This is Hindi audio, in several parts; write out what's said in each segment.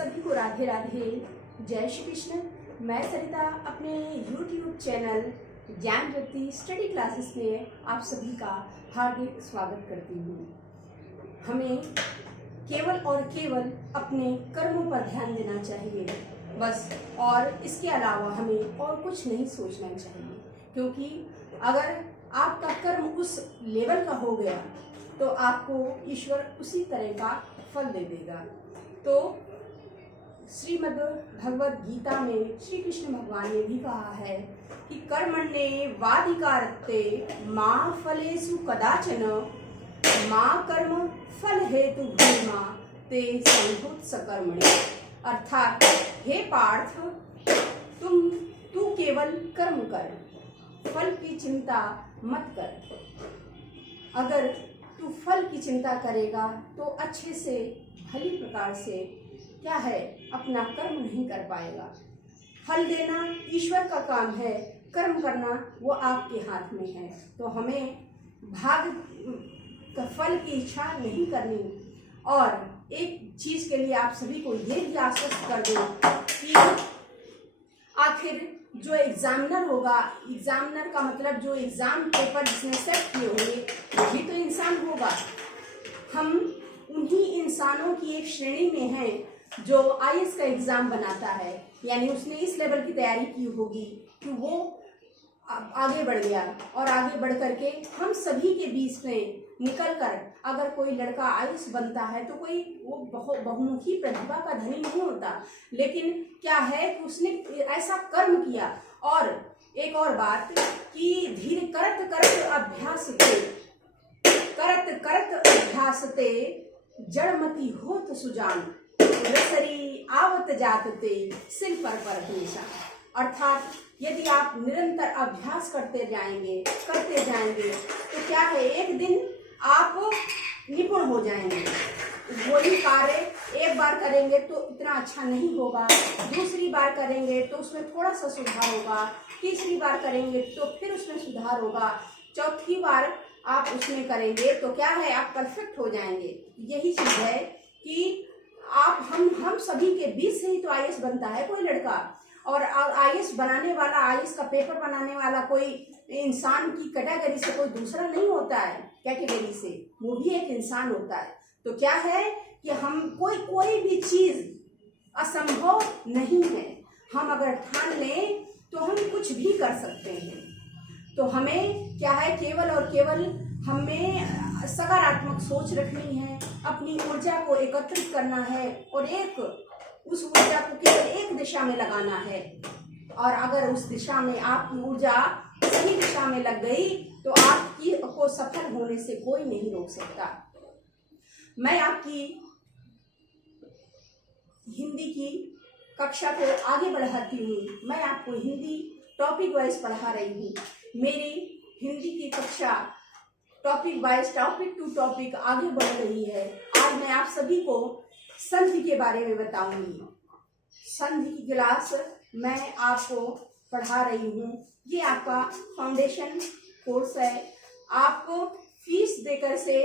सभी को राधे राधे, जय श्री कृष्ण। मैं सरिता अपने YouTube चैनल ज्ञान ज्योति स्टडी क्लासेस में आप सभी का हार्दिक स्वागत करती हूँ। हमें केवल और केवल अपने कर्मों पर ध्यान देना चाहिए बस, और इसके अलावा हमें और कुछ नहीं सोचना चाहिए, क्योंकि अगर आपका कर्म उस लेवल का हो गया तो आपको ईश्वर उसी तरह का फल दे देगा। तो श्रीमद् भगवद गीता में श्री कृष्ण भगवान ने भी कहा है कि कर्मण्ये वाधिकारस्ते मा फलेषु कदाचन मा कर्म फल हेतु भूमा ते संभूत सकर्मणि। अर्थात हे पार्थ, तू केवल कर्म कर, फल की चिंता मत कर। अगर तू फल की चिंता करेगा तो अच्छे से भली प्रकार से क्या है अपना कर्म नहीं कर पाएगा। फल देना ईश्वर का काम है, कर्म करना वो आपके हाथ में है। तो हमें भाग का फल की इच्छा नहीं करनी। और एक चीज के लिए आप सभी को ये भी आश्वस्त कर दो कि आखिर जो एग्जामिनर होगा, एग्जामिनर का मतलब जो एग्जाम पेपर जिसने सेट किए होंगे वो भी तो इंसान होगा। हम उन्हीं इंसानों की एक श्रेणी में हैं जो आईएएस का एग्जाम बनाता है, यानी उसने इस लेवल की तैयारी की होगी कि वो आगे बढ़ गया, और आगे बढ़ करके हम सभी के बीच में निकल कर अगर कोई लड़का आईएएस बनता है तो कोई वो बहुमुखी प्रतिभा का धनी नहीं होता, लेकिन क्या है कि उसने ऐसा कर्म किया। और एक और बात कि धीरे करत अभ्यास ते जड़मती होत सुजान रसरी आवत जातते सिल पर हमेशा। अर्थात यदि आप निरंतर अभ्यास करते जाएंगे तो क्या है, एक दिन आप निपुण हो जाएंगे। वही कार्य एक बार करेंगे तो इतना अच्छा नहीं होगा, दूसरी बार करेंगे तो उसमें थोड़ा सा सुधार होगा, तीसरी बार करेंगे तो फिर उसमें सुधार होगा, चौथी बार आप उसमें करेंगे तो क्या है आप परफेक्ट हो जाएंगे। यही चीज है कि आप हम सभी के बीच से ही तो आईएएस बनता है कोई लड़का, और आईएएस बनाने वाला, आईएएस का पेपर बनाने वाला कोई इंसान की कैटेगरी से कोई दूसरा नहीं होता है, कैटेगरी से वो भी एक इंसान होता है। तो क्या है कि हम कोई भी चीज असंभव नहीं है। हम अगर ठान लें तो हम कुछ भी कर सकते हैं। तो हमें क्या है, केवल और केवल हमें सकारात्मक सोच रखनी है, अपनी ऊर्जा को एकत्रित करना है और उस ऊर्जा को केवल एक दिशा में लगाना है। और अगर उस दिशा में आपकी ऊर्जा सही दिशा में लग गई तो आपकी को सफल होने से कोई नहीं रोक सकता। मैं आपकी हिंदी की कक्षा को आगे बढ़ाती हूँ। मैं आपको हिंदी टॉपिक वाइज पढ़ा रही हूँ। मेरी हिंदी की कक्षा topic wise, topic to topic आगे बढ़ रही है। आज मैं आप सभी को संधि के बारे में बताऊंगी। संधि की क्लास मैं आपको पढ़ा रही हूँ। ये आपका फाउंडेशन कोर्स है। आपको फीस देकर से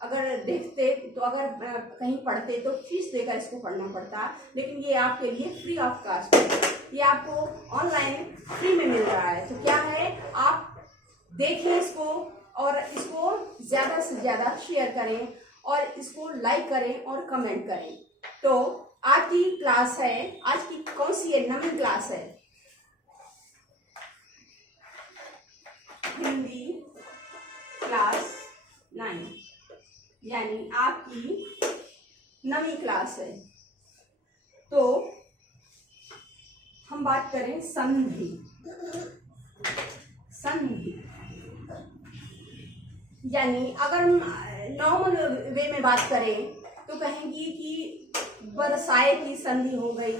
अगर देखते तो, अगर कहीं पढ़ते तो फीस देकर इसको पढ़ना पड़ता, लेकिन ये आपके लिए फ्री ऑफ कास्ट है। ये आपको ऑनलाइन फ्री में मिल रहा है। तो क्या है, आप देखिए इसको और इसको ज्यादा से ज्यादा शेयर करें और इसको लाइक करें और कमेंट करें। तो आज की क्लास है, आज की कौन सी है, 9वीं क्लास है, हिंदी क्लास 9, यानी आपकी 9वीं क्लास है। तो हम बात करें संधि। यानी अगर नॉर्मल वे में बात करें तो कहेंगी कि बरसाए की संधि हो गई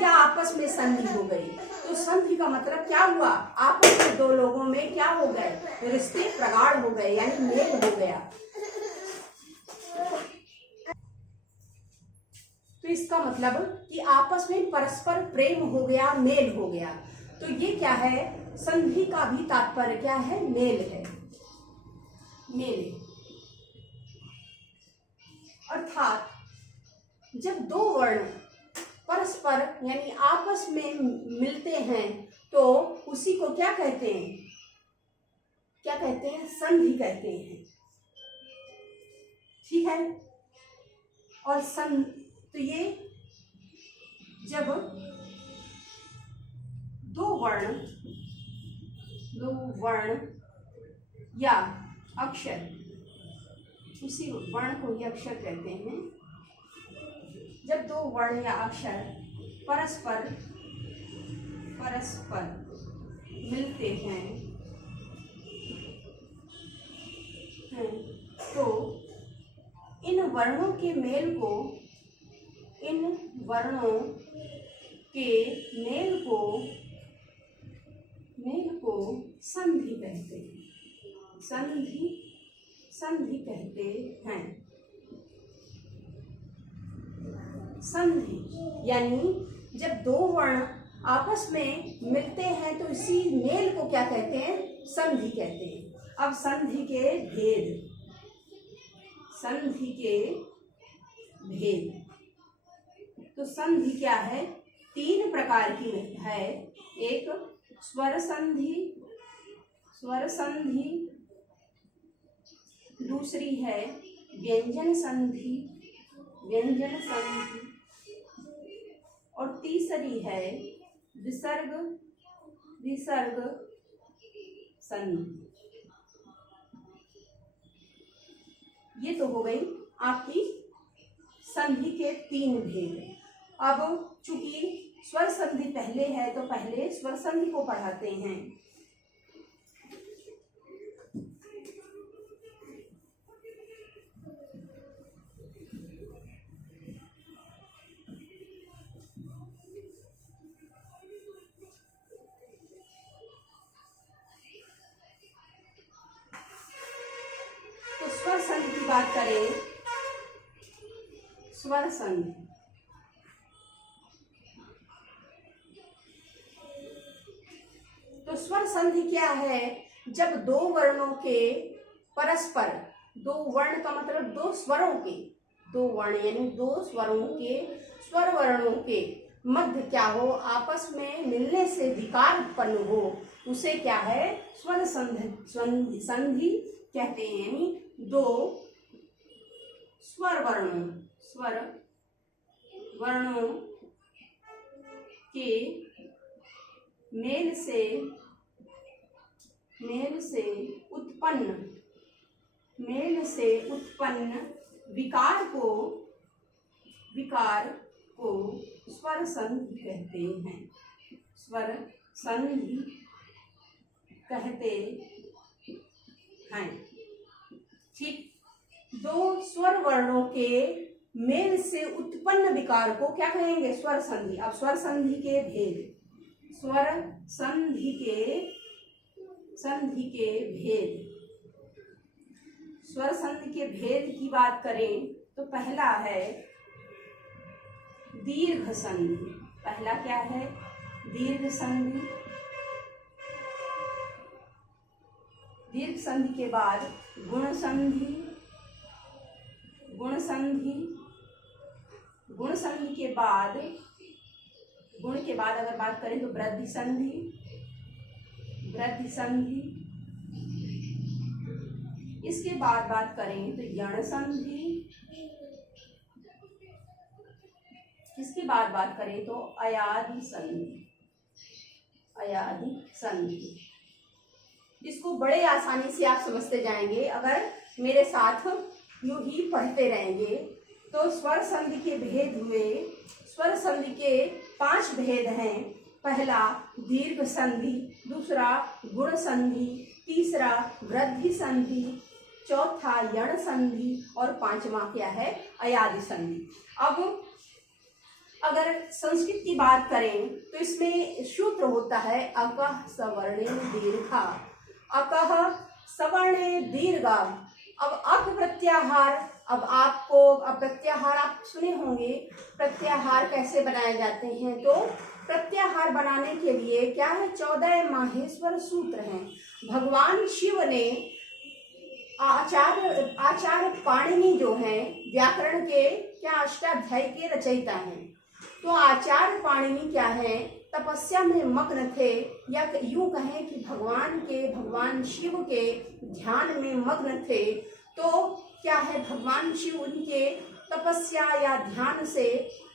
या आपस में संधि हो गई। तो संधि का मतलब क्या हुआ, आपस में दो लोगों में क्या हो गए, रिश्ते प्रगाढ़ हो गए, यानी मेल हो गया। तो इसका मतलब कि आपस में परस्पर प्रेम हो गया, मेल हो गया। तो ये क्या है, संधि का भी तात्पर्य क्या है, मेल है। मेल अर्थात जब दो वर्ण परस्पर यानी आपस में मिलते हैं तो उसी को क्या कहते हैं? क्या कहते हैं? संधि कहते हैं। ठीक है। और तो ये जब दो वर्ण या अक्षर, उसी वर्ण को ही अक्षर कहते हैं, जब दो वर्ण या अक्षर परस्पर मिलते हैं तो इन वर्णों के मेल को संधि कहते हैं। संधि कहते हैं। संधि यानी जब दो वर्ण आपस में मिलते हैं तो इसी मेल को क्या कहते हैं? संधि कहते हैं। अब संधि के भेद। तो संधि क्या है? 3 प्रकार की है। एक स्वर संधि, दूसरी है व्यंजन संधि, और तीसरी है विसर्ग संधि। ये तो हो गई आपकी संधि के 3 भेद। अब चूंकि स्वर संधि पहले है तो पहले स्वर संधि को पढ़ाते हैं। तो स्वर संधि की बात करें, स्वर संधि तो स्वर संधि क्या है? जब दो वर्णों के परस्पर, दो वर्ण का मतलब दो स्वरों के, दो वर्ण यानी दो स्वरों के, स्वर वर्णों के मध्य क्या हो? आपस में मिलने से विकार उत्पन्न हो, उसे क्या है? स्वर संधि कहते हैं। यानी दो स्वर वर्णों के मेल से उत्पन्न विकार को स्वर संधि कहते हैं। स्वर संधि कहते हैं। ठीक। दो स्वर वर्णों के मेल से उत्पन्न विकार को क्या कहेंगे? स्वर संधि। अब स्वर संधि के भेद। स्वर संधि के भेद की बात करें तो पहला है दीर्घ संधि। पहला क्या है? दीर्घ संधि। दीर्घ संधि के बाद गुण संधि। गुण संधि के बाद, गुण के बाद अगर बात करें तो वृद्धि संधि। इसके बाद बात करें तो यण संधि। इसके बाद बात करें तो अयादि संधि। इसको बड़े आसानी से आप समझते जाएंगे अगर मेरे साथ यूं ही पढ़ते रहेंगे। तो स्वर संधि के भेद हुए। स्वर संधि के 5 भेद हैं। पहला दीर्घ संधि, दूसरा गुण संधि, तीसरा वृद्धि संधि, चौथा यण संधि और 5वां क्या है? अयादि संधि। अब अगर संस्कृत की बात करें तो इसमें सूत्र होता है अकः सवर्णे दीर्घा। अकः सवर्णे दीर्घा। अब अक प्रत्याहार, अब प्रत्याहार आप सुने होंगे। प्रत्याहार कैसे बनाए जाते हैं? तो प्रत्याहार बनाने के लिए क्या है? 14 माहेश्वर सूत्र हैं। भगवान शिव ने आचार्य पाणिनि जो हैं व्याकरण के क्या अष्टाध्यायी के रचयिता हैं। तो आचार्य पाणिनि क्या है, तपस्या में मग्न थे, या यूं कहें कि भगवान शिव के ध्यान में मग्न थे। तो क्या है, भगवान शिव उनके तपस्या या ध्यान से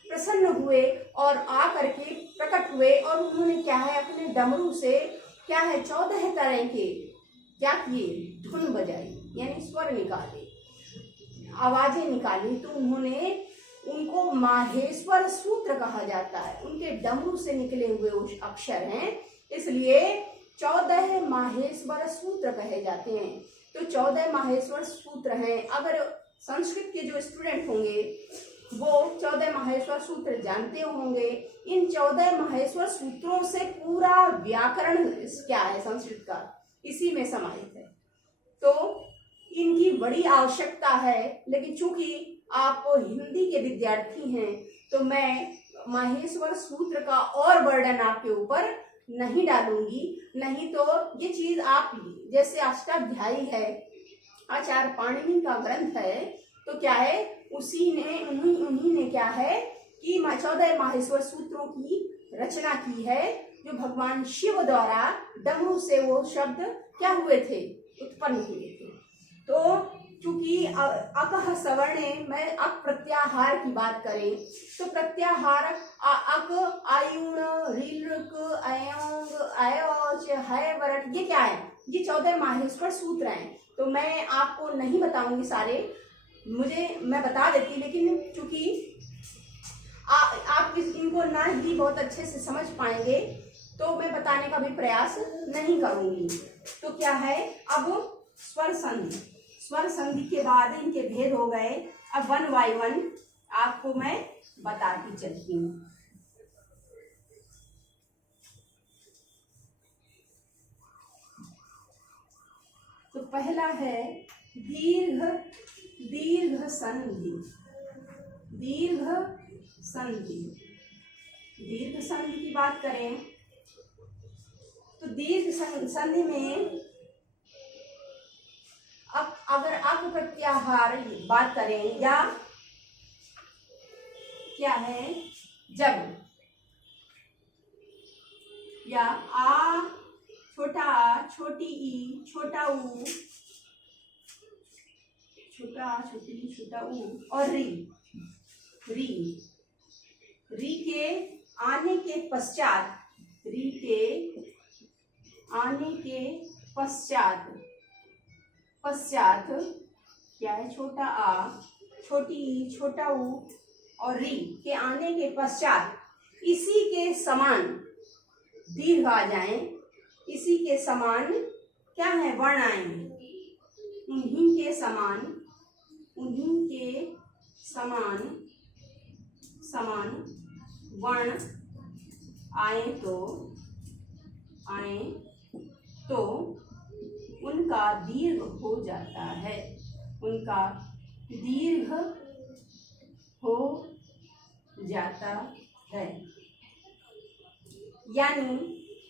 प्रसन्न हुए और आकर के प्रकट हुए, और उन्होंने क्या है अपने डमरू से क्या है 14 तरह के क्या किए, धुन बजाई, यानी स्वर निकाले, आवाजें निकाली। तो उनको माहेश्वर सूत्र कहा जाता है, उनके डमरू से निकले हुए उस अक्षर हैं, इसलिए 14 माहेश्वर सूत्र कहे जाते हैं। तो 14 माहेश्वर सूत्र हैं। अगर संस्कृत के जो स्टूडेंट होंगे वो 14 माहेश्वर सूत्र जानते होंगे। इन 14 माहेश्वर सूत्रों से पूरा व्याकरण क्या है संस्कृत का, इसी में समाहित है। तो इनकी बड़ी आवश्यकता है, लेकिन चूंकि आप हिंदी के विद्यार्थी हैं तो मैं माहेश्वर सूत्र का और बर्डन आपके ऊपर नहीं डालूंगी। नहीं तो ये चीज आप जैसे अष्टाध्यायी है, आचार्य पाणिनि का ग्रंथ है, तो क्या है उन्हीं ने क्या है कि 14 माहेश्वर सूत्रों की रचना की है, जो भगवान शिव द्वारा डमरू से वो शब्द क्या हुए थे, उत्पन्न हुए थे। तो चूंकि अकह सवर्णे में अक प्रत्याहार की बात करें तो प्रत्याहार अक, आयुण, ऋक, अयोंग, अयोच, है, वरट, ये क्या है, ये 14 माहेश्वर सूत्र हैं। तो मैं आपको नहीं बताऊंगी सारे, मैं बता देती, लेकिन चूंकि आप इनको ना ही बहुत अच्छे से समझ पाएंगे तो मैं बताने का भी प्रयास नहीं करूंगी। तो क्या है, अब स्वर संधि के बाद इनके भेद हो गए। अब 1 by 1 आपको मैं बताती चलती हूँ। तो पहला है दीर्घ संधि। दीर्घ संधि की बात करें तो दीर्घ संधि में अगर अक प्रत्याहार बात करें, या क्या है जब, या आ, छोटा आ, छोटी ई, छोटा ऊ, छोटा छोटी छोटा ऊ, और री के आने के पश्चात, री के आने के पश्चात क्या है, छोटा आ, छोटी ई, छोटा ऊ और री के आने के पश्चात इसी के समान दीर्घ आ जाए, इसी के समान क्या है वर्ण आएंगे, उन्हीं के समान वर्ण आए तो उनका दीर्घ हो जाता है, उनका दीर्घ हो जाता है। यानी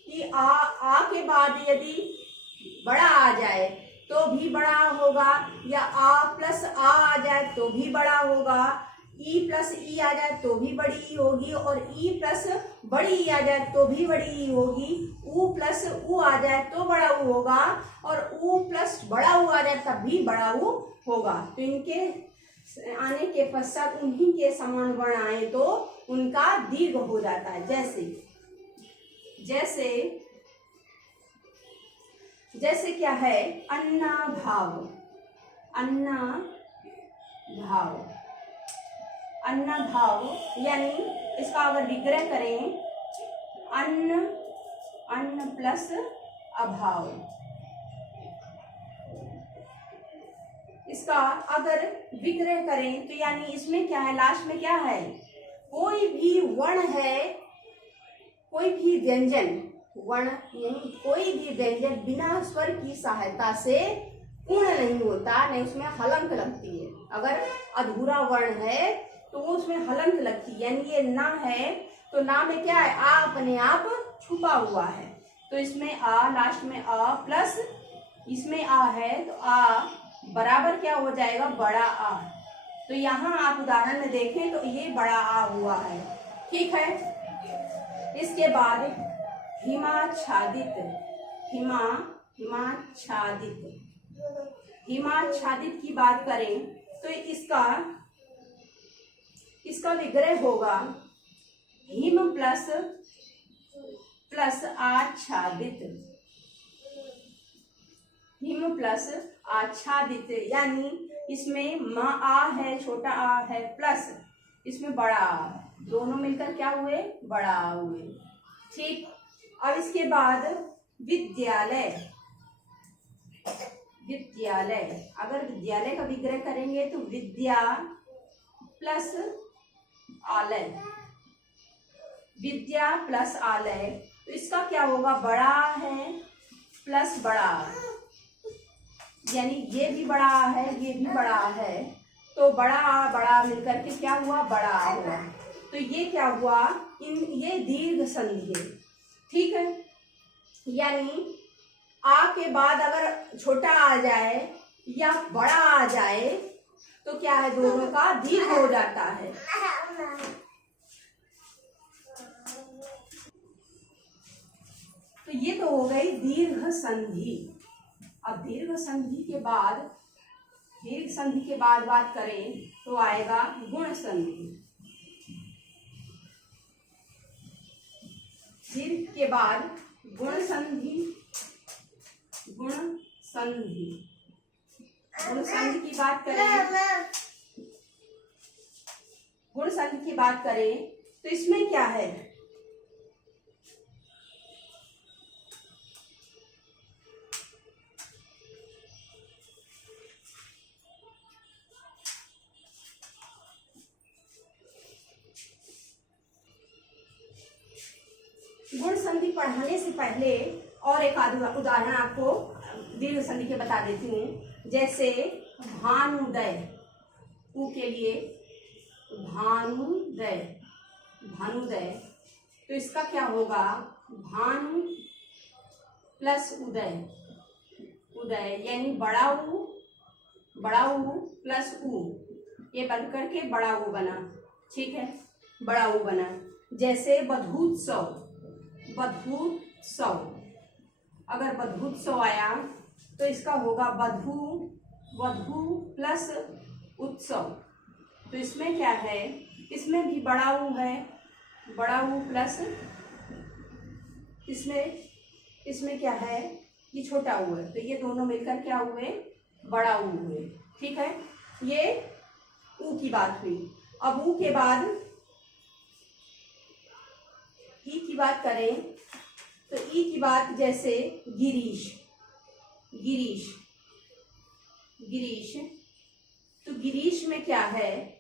कि आ के बाद यदि बड़ा आ जाए तो भी बड़ा होगा, या आ प्लस आ जाए तो भी बड़ा होगा, ई प्लस ई आ जाए तो भी बड़ी ई होगी, और ई प्लस बड़ी ई आ जाए तो भी बड़ी ई होगी, ऊ प्लस ऊ आ जाए तो बड़ा ऊ होगा, और ऊ प्लस बड़ा ऊ आ जाए तब भी बड़ा ऊ होगा। तो इनके आने के पश्चात उन्हीं के समान वर्ण आए तो उनका दीर्घ हो जाता है। जैसे क्या है, अन्ना भाव, यानी इसका अगर विग्रह करें, अन्न प्लस अभाव, इसका अगर विग्रह करें तो यानी इसमें क्या है, लास्ट में क्या है, कोई भी वर्ण है, कोई भी व्यंजन वर्ण, यानी कोई भी व्यंजन बिना स्वर की सहायता से पूर्ण नहीं होता, नहीं उसमें हलंत लगती है। अगर अधूरा वर्ण है तो वो उसमें हलंत लगती है, यानी ये ना है तो ना में क्या है, आ अपने आप छुपा हुआ है, तो इसमें आ, लास्ट में आ प्लस इसमें आ है तो आ बराबर क्या हो जाएगा, बड़ा आ। तो यहाँ आप उदाहरण में देखें तो ये बड़ा आ हुआ है, ठीक है। इसके बाद हिमाच्छादित, हिमाच्छादित, हिमाच्छादित की बात करें तो इसका विग्रह होगा हिम प्लस आच्छादित, हिम प्लस आच्छादित, यानी इसमें म आ है, छोटा आ है, प्लस इसमें बड़ा आ, दोनों मिलकर क्या हुए, बड़ा आ हुए, ठीक। अब इसके बाद विद्यालय, विद्यालय, अगर विद्यालय का विग्रह करेंगे तो विद्या प्लस आलय, विद्या प्लस आलय, तो इसका क्या होगा, बड़ा है प्लस बड़ा, यानी ये भी बड़ा है, ये भी बड़ा है, तो बड़ा मिलकर के क्या हुआ, बड़ा हुआ। तो ये क्या हुआ, ये दीर्घ संधि है, ठीक है। यानी आ के बाद अगर छोटा आ जाए या बड़ा आ जाए तो क्या है, दोनों का दीर्घ हो जाता है। तो ये तो हो गई दीर्घ संधि। अब दीर्घ संधि के बाद बात करें तो आएगा गुण संधि। दीर्घ के बाद गुण संधि, गुण संधि, गुण संधि की बात करें, गुण संधि की बात करें तो इसमें क्या है, गुण संधि पढ़ाने से पहले और एक आध उदाहरण आपको दीर्घ संधि के बता देती हूँ। जैसे भानुदय, उ के लिए भानुदय, भानुदय, तो इसका क्या होगा, भानु प्लस उदय, उदय, यानी बड़ा उ प्लस उ, ये बन करके बड़ा उ बना, ठीक है, बड़ा उ बना। जैसे बधूत्सव, बधूत्सव, अगर बधूत्सव आया तो इसका होगा वधु प्लस उत्सव, तो इसमें क्या है, इसमें भी बड़ा उ है, बड़ा उ प्लस इसमें क्या है, ये छोटा उ है, तो ये दोनों मिलकर क्या हुए, बड़ा उ हुए, ठीक है। ये उ की बात हुई। अब उ के बाद ई की बात करें तो ई की बात, जैसे गिरीश, गिरीश, गिरीश, तो गिरीश में क्या है,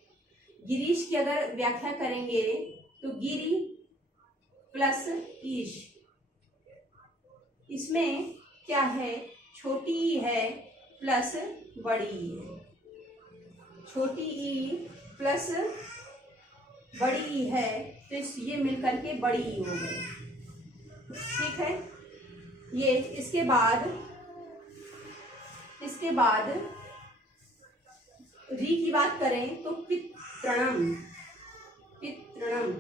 गिरीश की अगर व्याख्या करेंगे तो गिरी प्लस ईश, इसमें क्या है, छोटी ई है प्लस बड़ी ई है, छोटी ई प्लस बड़ी ई है, तो ये मिलकर के बड़ी ई हो गई, ठीक है। ये इसके बाद री की बात करें तो पितृणम, पितृणम,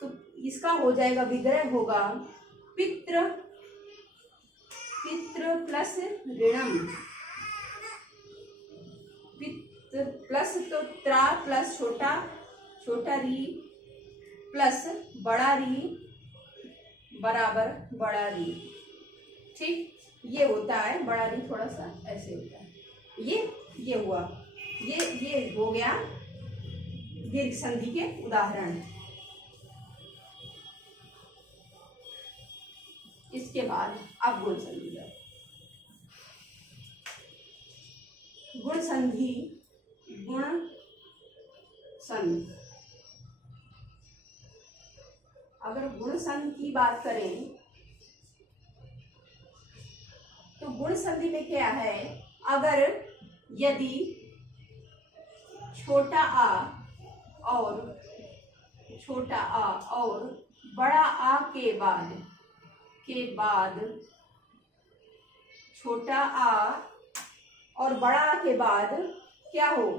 तो इसका हो जाएगा, विग्रह होगा पितृ, पितृ प्लस ऋणम, पितृ प्लस तो त्रा प्लस छोटा री प्लस बड़ा री बराबर बड़ा री, ठीक। ये होता है बड़ा री, थोड़ा सा ऐसे होता है, ये हुआ, ये हो गया दीर्घ संधि के उदाहरण। इसके बाद अब गुण संधि, गुण संधि, गुण संधि, अगर गुण संधि की बात करें तो गुण संधि में क्या है, अगर यदि छोटा आ और बड़ा आ के बाद छोटा आ और बड़ा के बाद क्या हो,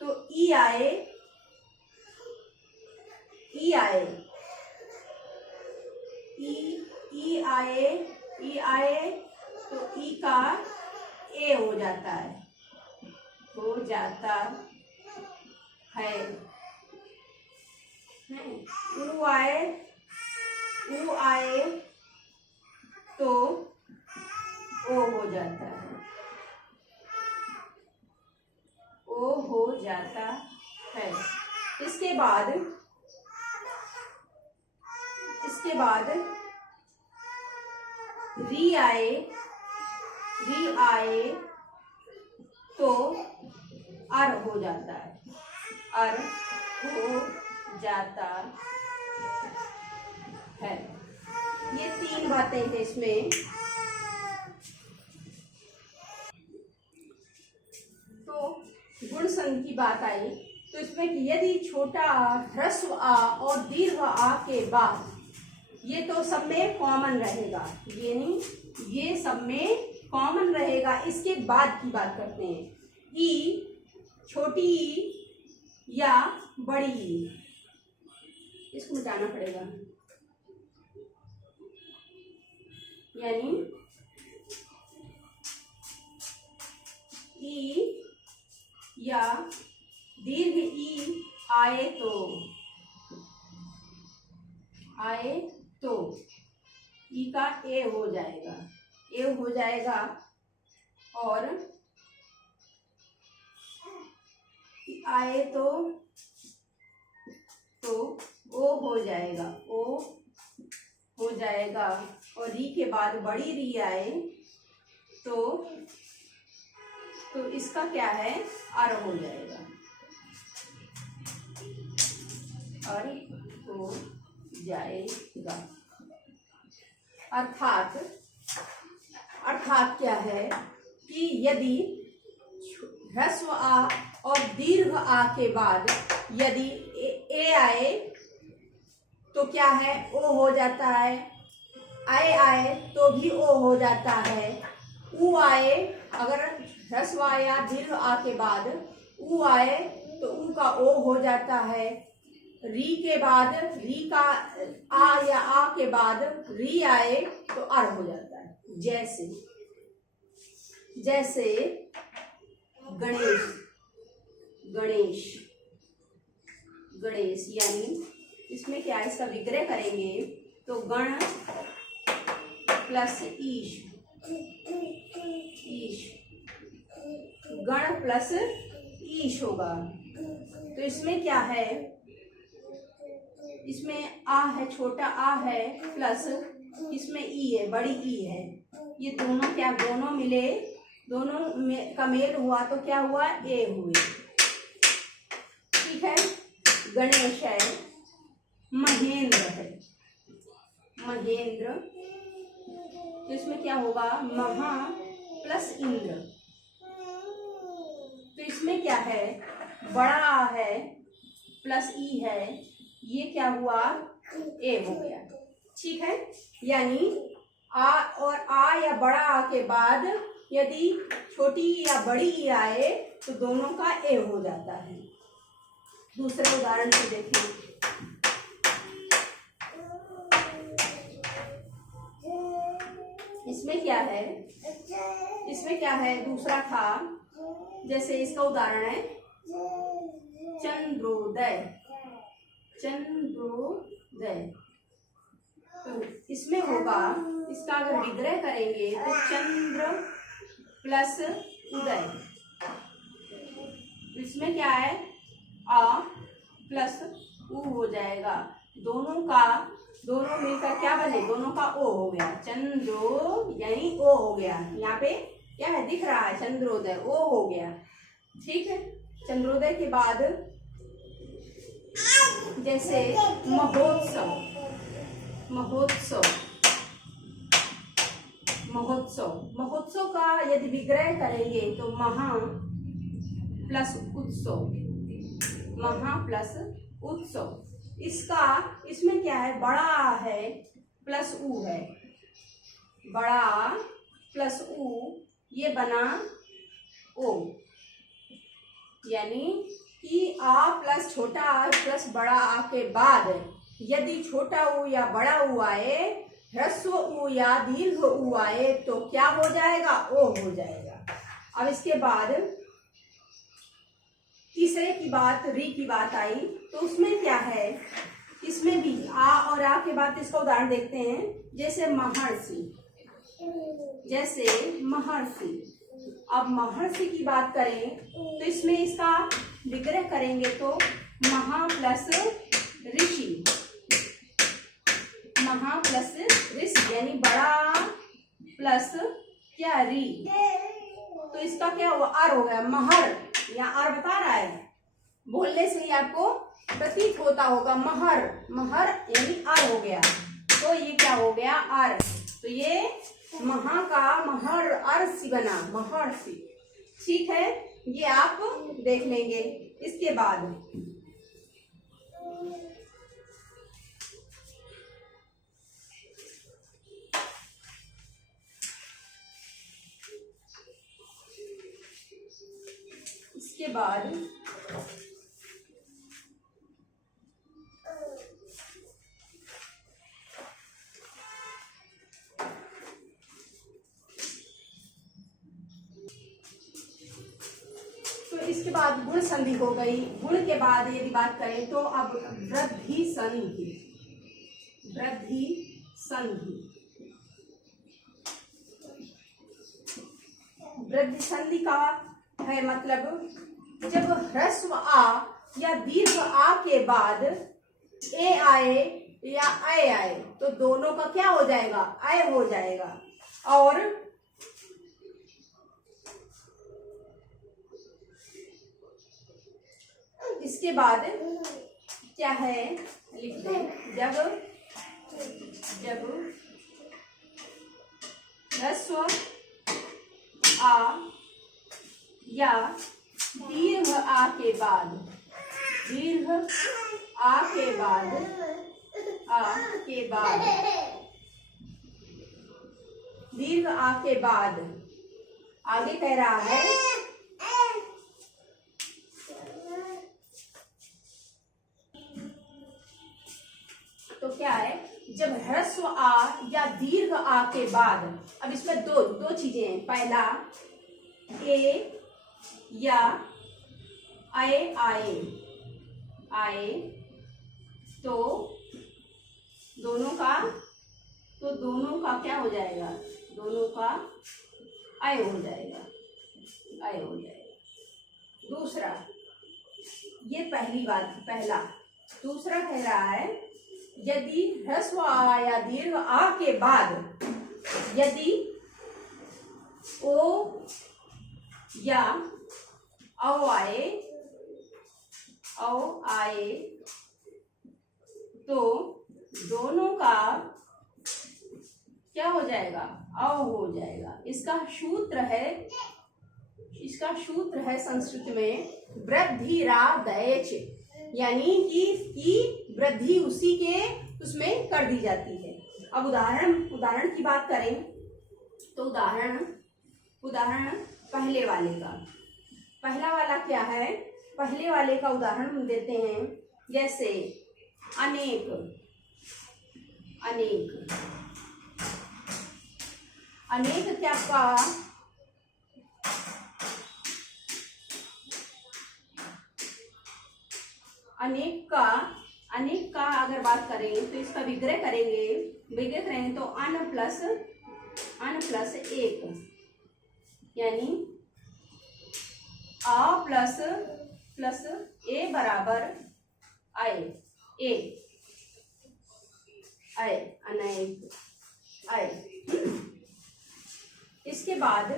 तो ई आए, ई आए, ई आए, ई आए, तो ई का ए हो जाता है, हो जाता है। ऊ आए, ऊ आए, तो ओ हो जाता है, ओ हो जाता है। इसके बाद री आए, री आए, तो अर हो जाता है, अर हो जाता है। ये 3 बातें हैं इसमें। तो गुण संघ की बात आई तो इसमें कि यदि छोटा ह्रस्व आ और दीर्घ आ के बाद, ये तो सब में कॉमन रहेगा, ये नहीं, ये सब में कॉमन रहेगा। इसके बाद की बात करते हैं। ई, छोटी ई या बड़ी ई, इसको मिटाना पड़ेगा, यानी ई या दीर्घ ई आए तो ई का ए हो जाएगा, ए हो जाएगा, और आए तो ओ हो जाएगा, ओ हो जाएगा, और री के बाद बड़ी री आए तो इसका क्या है, अर हो जाएगा, अर हो जाएगा। अर्थात क्या है कि यदि ह्रस्व आ और दीर्घ आ के बाद यदि ए आए तो क्या है, ओ हो जाता है, आए आए तो भी ओ हो जाता है, ऊ आए, अगर ह्रस्व आ या दीर्घ आ के बाद ऊ आए तो ऊ का ओ हो जाता है, री के बाद, री का आ या आ के बाद री आए तो अर हो जाता है। जैसे गणेश, गणेश, गणेश, यानी इसमें क्या है, इसका विग्रह करेंगे तो गण प्लस ईश, ईश, गण प्लस ईश होगा। तो इसमें क्या है, इसमें आ है, छोटा आ है, प्लस इसमें ई है, बड़ी ई है, ये दोनों क्या, दोनों मिले, दोनों का मेल हुआ तो क्या हुआ, ए हुए। ठीक है, गणेश है, महेंद्र है, महेंद्र, तो इसमें क्या होगा, महा प्लस इंद्र, तो इसमें क्या है, बड़ा है प्लस ई है, ये क्या हुआ, ए हो गया। ठीक है, यानी आ और आ या बड़ा आ के बाद यदि छोटी या बड़ी ई आए तो दोनों का ए हो जाता है। दूसरे उदाहरण से देखिए, इसमें क्या है, इसमें क्या है, दूसरा था, जैसे इसका उदाहरण है चंद्रोदय, चंद्रोदय, तो इसमें होगा, इसका अगर विग्रह करेंगे तो चंद्र प्लस उदय, इसमें क्या है, आ प्लस उ हो जाएगा, दोनों मिलकर क्या बने, दोनों का ओ हो गया, चंद्रो यानी ओ हो गया, यहाँ पे क्या है, दिख रहा है, चंद्रोदय, ओ हो गया। ठीक है, चंद्रोदय के बाद जैसे महोत्सव, महोत्सव, महोत्सव, महोत्सव का यदि विग्रह करेंगे तो महा प्लस उत्सव, महा प्लस उत्सव, इसका, इसमें क्या है, बड़ा है प्लस ऊ है, बड़ा प्लस ऊ, ये बना ओ, यानी कि आ प्लस छोटा आ प्लस बड़ा आ के बाद यदि छोटा ऊ या बड़ा ऊ आए, ह्रस्व ऊ या दीर्घ ऊ आए तो क्या हो जाएगा? ओ हो जाएगा। अब इसके बाद तीसरे की बात, री की बात आई, तो उसमें क्या है? इसमें भी आ और आ के बाद इसका उदाहरण देखते हैं। जैसे महर्षि, जैसे महर्षि। अब महर्षि की बात करें तो इसमें इसका विग्रह करेंगे तो महा प्लस ऋषि, महा प्लस ऋषि यानी बड़ा प्लस क्या? री, तो इसका क्या हुआ? आर हो गया। महर, या आर बता रहा है, बोलने से ही आपको प्रतीत होता होगा। महर, महर यानी आर हो गया, तो ये क्या हो गया? आर। तो ये महा का महर अर्षि बना, महर्षि। ठीक है, ये आप देख लेंगे। इसके बाद इसके बाद गुण संधि हो गई। गुण के बाद यदि बात करें तो अब वृद्धि संधि, वृद्धि संधि। वृद्धि संधि का है मतलब जब ह्रस्व आ या दीर्घ आ के बाद ए आए या अय आए तो दोनों का क्या हो जाएगा? अय हो जाएगा। और इसके बाद क्या है? लिख दें, जब ह्रस्व आ या दीर्घ आ के बाद, दीर्घ आ के बाद, दीर्घ आ के बाद आगे कह रहा है तो क्या है? जब ह्रस्व आ या दीर्घ आ के बाद, अब इसमें दो चीजें हैं। पहला ए या आए तो दोनों का क्या हो जाएगा? दोनों का आय हो जाएगा, आय हो जाएगा। दूसरा, ये पहली बात, पहला। दूसरा कह रहा है यदि ह्रस्व आ या दीर्घ आ के बाद यदि ओ या औ आए तो दोनों का क्या हो जाएगा? अ हो जाएगा। इसका सूत्र है संस्कृत में वृद्धिरादयच, यानी कि इसकी वृद्धि उसी के उसमें कर दी जाती है। अब उदाहरण की बात करें तो उदाहरण पहले वाले का, पहला वाला क्या है? पहले वाले का उदाहरण हम देते हैं। जैसे अनेक, क्या का? अनेक का अगर बात करें तो इसका विग्रह करेंगे तो अन प्लस एक, यानी आ प्लस ए बराबर आए, अनेक आए। इसके बाद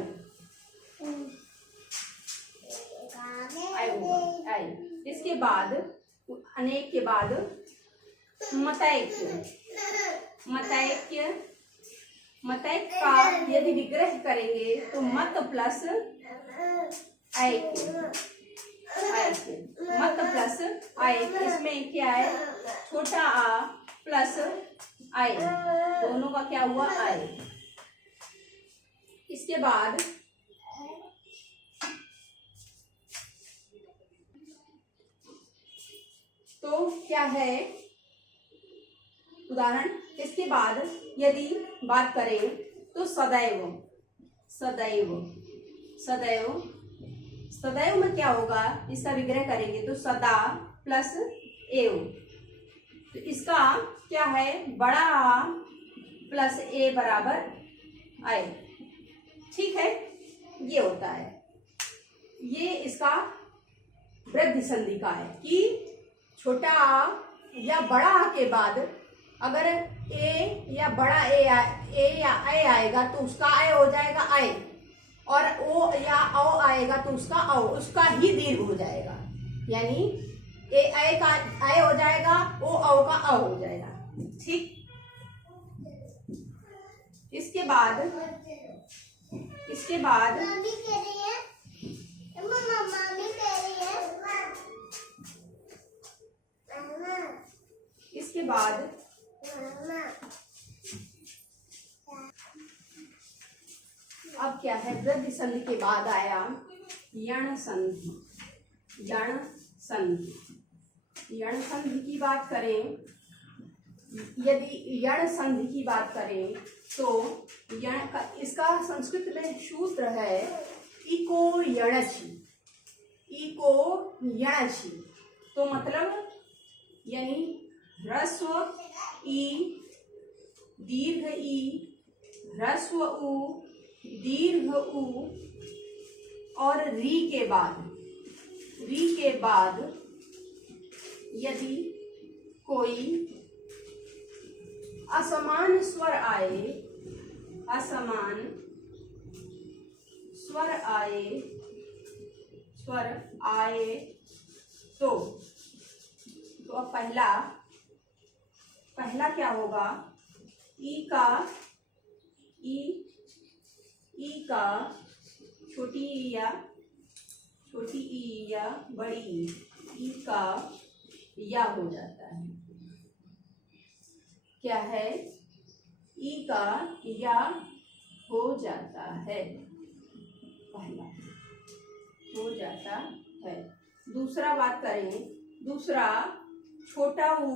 आए, इसके बाद अनेक के बाद मतैक्य का यदि विग्रह करेंगे तो मत प्लस ऐक्य, मत प्लस ऐक्य। इसमें क्या है? छोटा आ प्लस आय, दोनों का क्या हुआ? आय। इसके बाद तो क्या है उदाहरण। इसके बाद यदि बात करें तो सदैव, सदैव, सदैव, सदैव में क्या होगा, इसका विग्रह करेंगे तो सदा प्लस एव, तो इसका क्या है, बड़ा आ प्लस ए बराबर आए। ठीक है, ये होता है, ये इसका वृद्धि संधि का है कि छोटा आ या बड़ा आ के बाद अगर ए या बड़ा ए या ए आएगा तो उसका ए हो जाएगा आए, और ओ या औ आएगा तो उसका औ, उसका ही दीर्घ हो जाएगा, यानी ए का ए हो जाएगा, ओ औ का औ हो जाएगा। ठीक, इसके बाद मामी कह रही है, मामी कह रही है, इसके बाद अब क्या है, वृद्धि संधि के बाद आया यण संधि। यण संधि, यण संधि की बात करें, यदि यण संधि की बात करें तो यण का, इसका संस्कृत में सूत्र है इको यणचि, इको यणचि, तो मतलब यानी ह्रस्व ई, दीर्घ ई, ह्रस्व उ, दीर्घ उ और री के बाद यदि कोई असमान स्वर आए, असमान स्वर आए तो अब पहला क्या होगा, ई का छोटी ई या बड़ी ई का या हो जाता है, क्या है, ई का या हो जाता है, पहला हो जाता है। दूसरा बात करें, दूसरा छोटा ऊ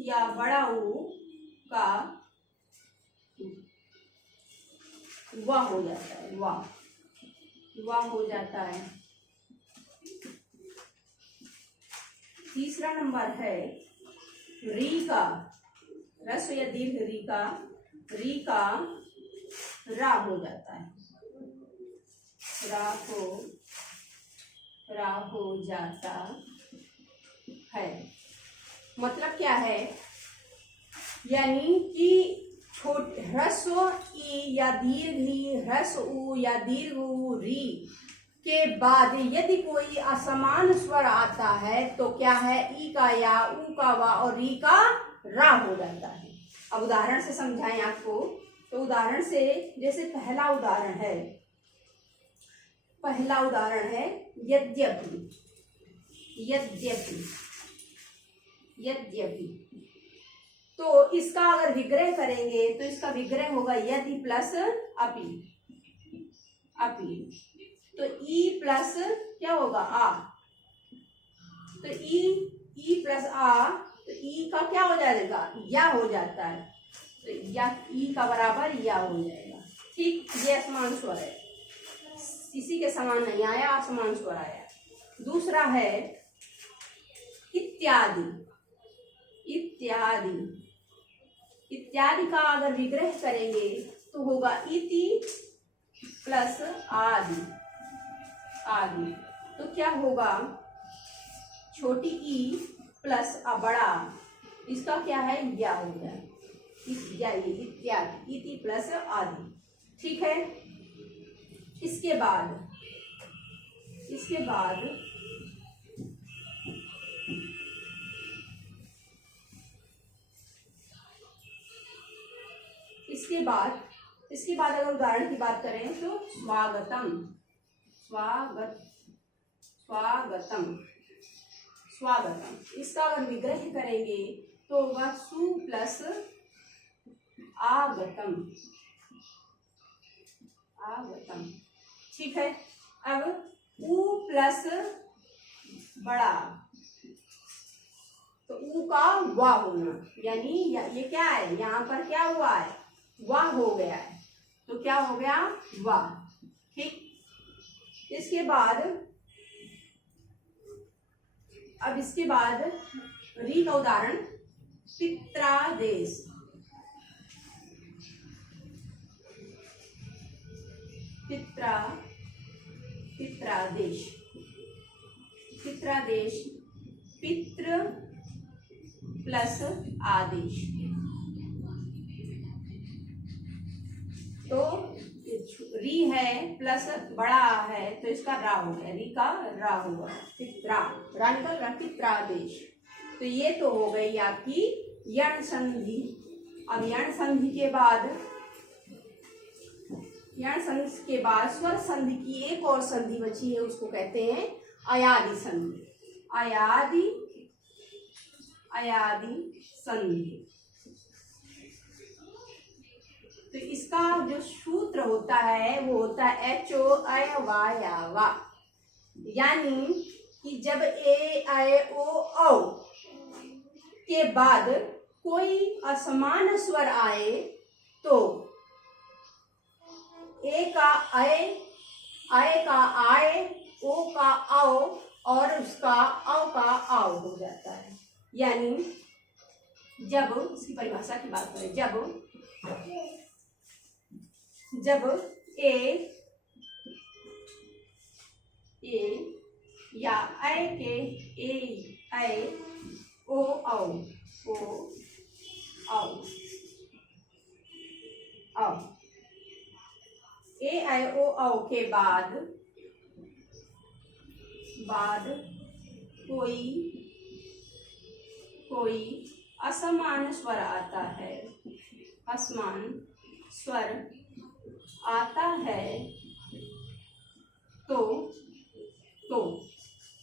या बड़ा ऊ का वाह हो जाता है, वाह हो जाता है। तीसरा नंबर है री का, ह्रस्व या दीर्घ री का रा हो जाता है, रा हो जाता है। मतलब क्या है, यानी कि ह्रस्व ई या दीर्घ ई, ह्रस्व उ या दीर्घ उ री के बाद यदि कोई असमान स्वर आता है तो क्या है, ई का या, ऊ का वा और री का रा हो जाता है। अब उदाहरण से समझाएं आपको, तो उदाहरण से, जैसे पहला उदाहरण है यद्यपि, तो इसका अगर विग्रह करेंगे तो इसका विग्रह होगा यदि प्लस अपि, तो ई प्लस क्या होगा आ, तो ई प्लस आ, तो ई का क्या हो जाएगा, या हो जाता है, तो या ई का बराबर या हो जाएगा। ठीक, ये असमान स्वर है, किसी के समान नहीं आया, असमान स्वर आया। दूसरा है इत्यादि का अगर विग्रह करेंगे तो होगा इति प्लस आदि, तो क्या होगा, छोटी ई प्लस बड़ा, इसका क्या है, या हो जाए, इत्यादि, इति प्लस आदि। ठीक है, इसके बाद अगर उदाहरण की बात करें तो स्वागतम, इसका अगर विग्रह करेंगे तो होगा सु प्लस आगतम। ठीक है, अब उ प्लस बड़ा, तो ऊ का वा होना, यानी ये क्या है, यहाँ पर क्या हुआ है, वा हो गया है, तो क्या हो गया, वा। ठीक, इसके बाद अब इसके बाद री का उदाहरण, पित्रादेश। पित्रादेश, पित्रादेश, पितृ प्लस आदेश। तो री है प्लस बड़ा है तो इसका रा हो गया, री का रा हुआ, पित्रा, रा निकल रहा, पित्रादेश। तो ये तो हो गई आपकी यण संधि। अब यण संधि के बाद स्वर संधि की एक और संधि बची है, उसको कहते हैं अयादि संधि। अयादि संधि। तो इसका जो सूत्र होता है वो होता है HO अय वा या वा, यानी कि जब ए आय ओ औ के बाद कोई असमान स्वर आए तो ए का अय, आय का आय, ओ का औ और उसका औ का आव हो जाता है। यानी जब इसकी परिभाषा की बात करें, जब ए या ऐ के ए ऐ ओ औ ए ऐ ओ औ के बाद कोई असमान स्वर आता है, असमान स्वर आता है तो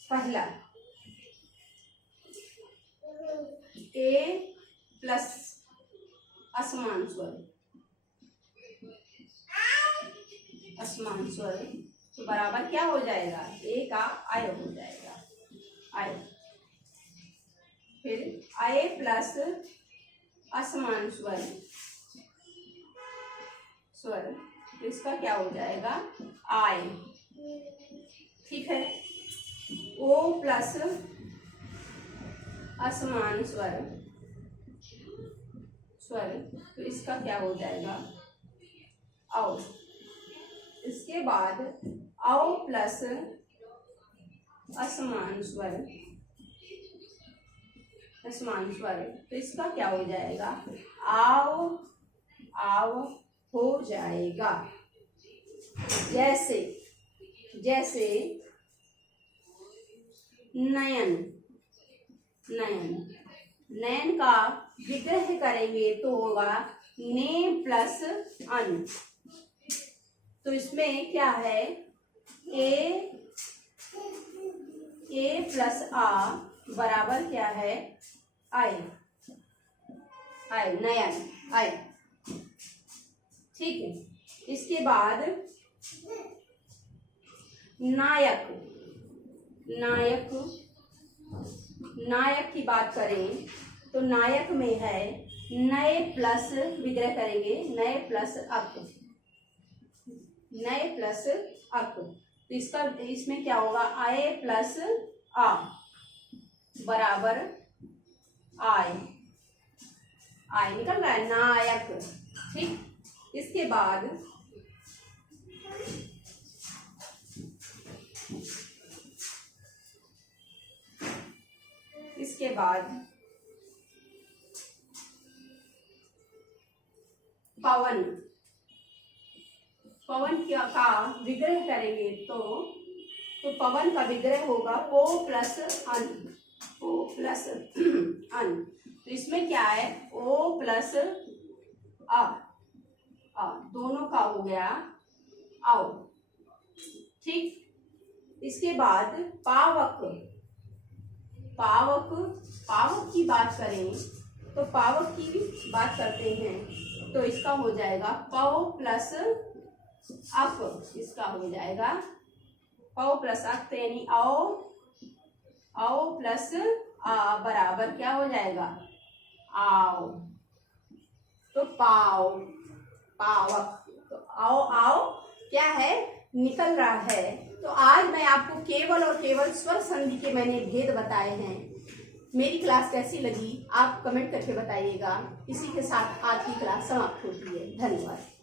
पहला ए प्लस असमान स्वर, तो बराबर क्या हो जाएगा, ए का आय हो जाएगा, आय। फिर आय प्लस असमान स्वर, तो इसका क्या हो जाएगा, आय। ठीक है, ओ प्लस असमान स्वर, तो इसका क्या हो जाएगा, औ। इसके बाद औ प्लस असमान स्वर, तो इसका क्या हो जाएगा, आव हो जाएगा। जैसे नयन का विग्रह करेंगे तो होगा ने प्लस अन। तो इसमें क्या है, ए प्लस आ बराबर क्या है, आय, नयन, आय। ठीक है, इसके बाद नायक की बात करें तो नायक में है नए प्लस विग्रह करेंगे, नए प्लस अक, तो इसमें क्या होगा, आय प्लस आ बराबर आय निकल रहा है, नायक। ठीक, इसके बाद पवन का विग्रह करेंगे तो पवन का विग्रह होगा ओ प्लस अन, तो इसमें क्या है, ओ प्लस अ, दोनों का हो गया आओ। ठीक, इसके बाद पावक की बात करें तो पावक की भी बात करते हैं, तो इसका हो जाएगा पौ प्लस अप, इसका हो जाएगा पौ प्लस अप, यानी औ प्लस आ बराबर क्या हो जाएगा, आओ। तो पाओ, पावक। तो आओ आओ क्या है, निकल रहा है। तो आज मैं आपको केवल और केवल स्वर संधि के मैंने भेद बताए हैं। मेरी क्लास कैसी लगी आप कमेंट करके बताइएगा। इसी के साथ आज की क्लास समाप्त होती है। धन्यवाद।